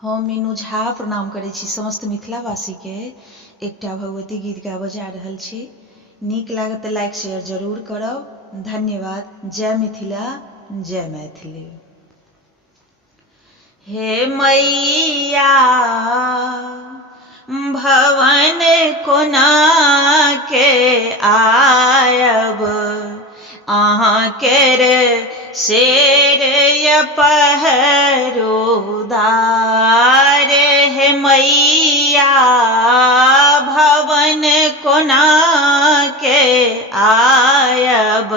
हम मीनू झा प्रणाम करै छी समस्त मिथिलावासी के। एकटा भगवती गीत गाबऽ जा रहल छी। नीक लागत तऽ लाइक शेयर जरूर करब। धन्यवाद। जय मिथिला, जय मैथिली। हे मैया भवन कोना के आयब, अहाँ केर शेर पहरोदार। हे मैया भवन कोना के आयब,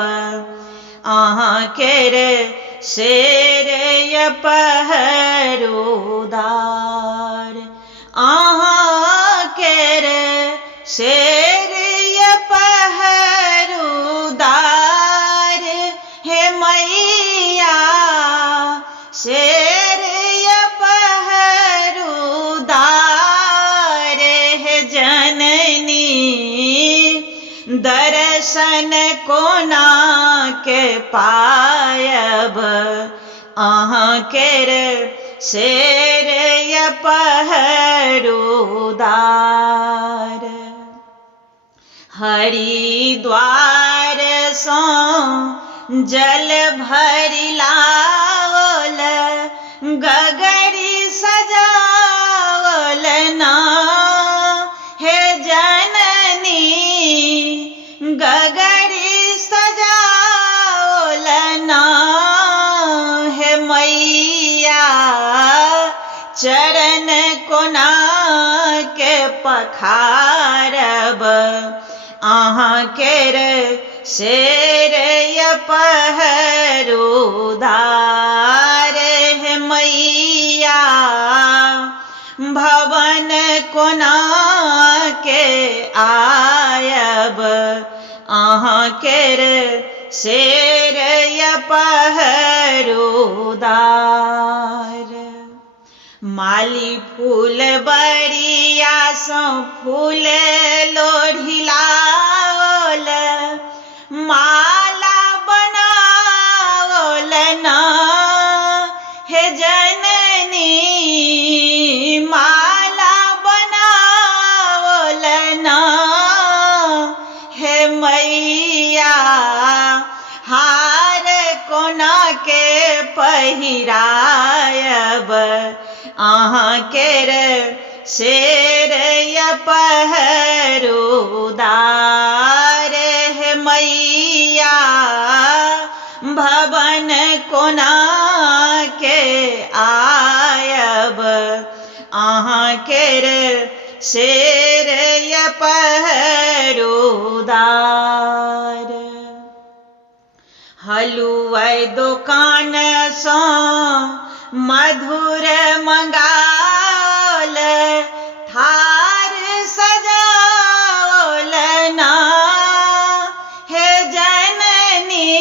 अहाँ केर शेर पहरोदार। अहाँ केर शेर पहरोदार। हे मैया शेर पहरोदार। हे जननी दर्शन कोना के पायब, अहाँ केर शेर पहरोदार। हरिद्वार सँ जल भरि लाओल, गगरी सजाओल ना। हे जननी गगरी सजाओल ना। हे मैया चरण कोना के पखारब, अहाँ केर शेर पहरोदार। हे मैया भवन कोना के आयब, अहाँ केर शेर पहरोदार। माली फूलबरिया सँ फूल लोढ़िलाओल, माला बनाओल ना। हे जननी माला बनाओल ना। हे मैया हार कोना के पहिरायब, अहाँ केर शेर पहरोदार। हे मैया भवन कोना के आयब, अहाँ केर शेर पहरोदार। हलुआई दोकान सँ मधुर मंगाओल, थार सजाओल ना। हे जननी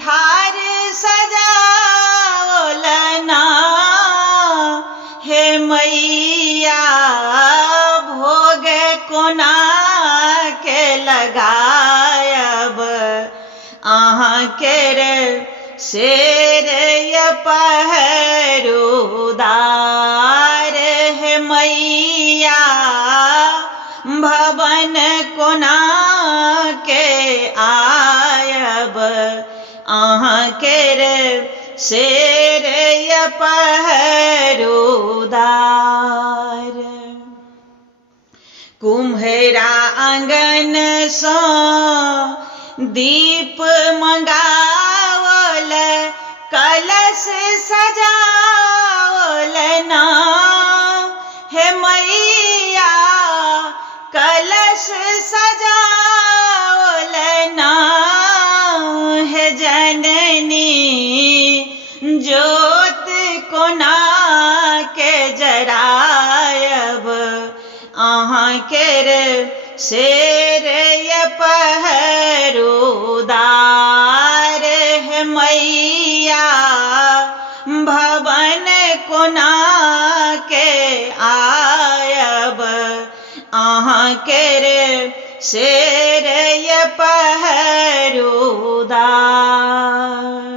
थार सजाओल ना। हे मैया भोग कोना के लगायब, अहाँ केर शेर पहरोदार। हे मैया भवन कोना के आयब, अहाँ केर शेर पहरोदार। कुम्हरा आंगन सँ दीप मंगाओल, कलश सजाओल ना। हे मैया कलश सजाओल ना। हे जननी जोत कोना के जरायब, अहाँ केर शेर पहरोदार। हे मैया भवन कोना के आयब, अहाँ केर शेर